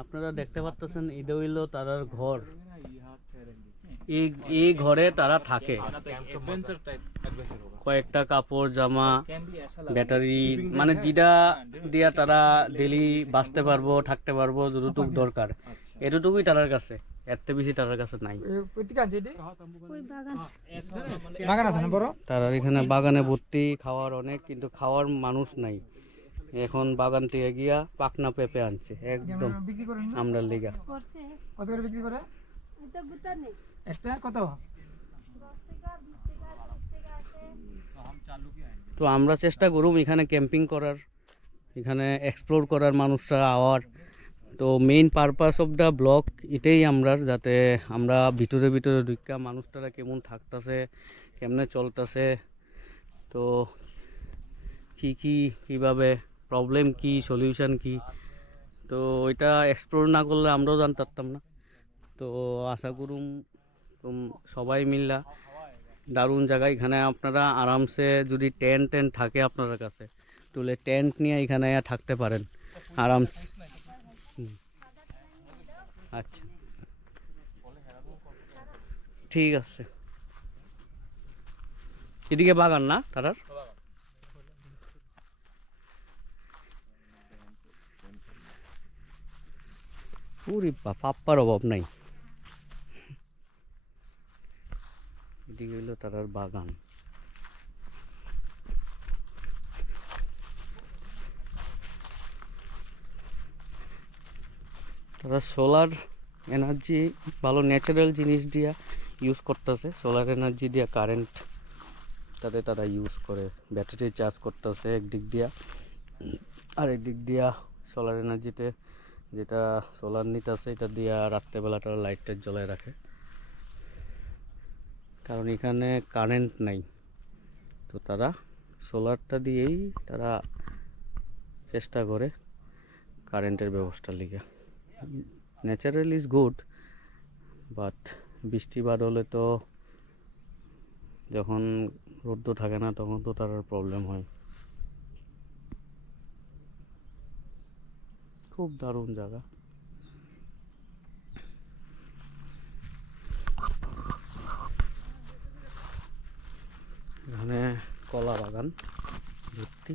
আপনারা দেখতে পাচ্ছেন এটা হইলো তারার ঘর। এই ঘরে তারা থাকে। কয়েকটা কাপড় জামা ব্যাটারি মানে যেটা দিয়া তারা ডেলি বাঁচতে পারবো থাকতে পারবো যতটুকু দরকার এতটুকুই তারার কাছে, এর থেকে বেশি তারার কাছে নাই। তারার এখানে বাগানে ভর্তি, খাওয়ার অনেক, কিন্তু খাওয়ার মানুষ নাই। এখন বাগান থেকে গিয়া পাকনা পেঁপে আনছে একদম আমরার লিগা। কত করে বিক্রি করে? একটা কত? তো আমরা চেষ্টা করুম এখানে ক্যাম্পিং করার, এখানে এক্সপ্লোর করার মানুষরা আওয়ার। তো main purpose of the blog এটাই আমরা, যাতে আমরা ভিতরে ভিতরে ঢুকা মানুষটারা কেমন থাকতেছে, কেমনে চলতেছে, তো কি কি কিভাবে প্রবলেম কি সলিউশন কি, তো ওইটা এক্সপ্লোর না করলে আমরাও জানতে পারতাম না। তো আশা করুম সবাই মিল্লা দারুণ জায়গা। এখানে আপনারা আরামসে যদি টেন্ট থাকে আপনার কাছে, তাহলে টেন্ট নিয়ে এখানে থাকতে পারেন আরামসে। আচ্ছা ঠিক আছে। এদিকে বাগান না তারার? পুরি পাপ্পার অভাব নাই। এদিকে হইলো তারার বাগান। তারা সোলার এনার্জি ভালো ন্যাচারাল জিনিস দিয়া ইউজ করতেছে। সোলার এনার্জি দিয়া কারেন্ট তাতে তারা ইউজ করে, ব্যাটারি চার্জ করতেছে একদিক দিয়া, আর একদিক দিয়া সোলার এনার্জিতে যেটা সোলার নিতেছে এটা দিয়া রাত্রেবেলা তারা লাইটটা জ্বলায় রাখে, কারণ এখানে কারেন্ট নাই। তো তারা সোলারটা দিয়েই তারা চেষ্টা করে কারেন্টের ব্যবস্থা লিগে। ন্যাচারাল ইজ গুড, বাট বৃষ্টিপাত হলে তো, যখন রোদ্দুর থাকে না তখন তো তার প্রবলেম হয়। খুব দারুণ জায়গা। এখানে কলা বাগান ভর্তি।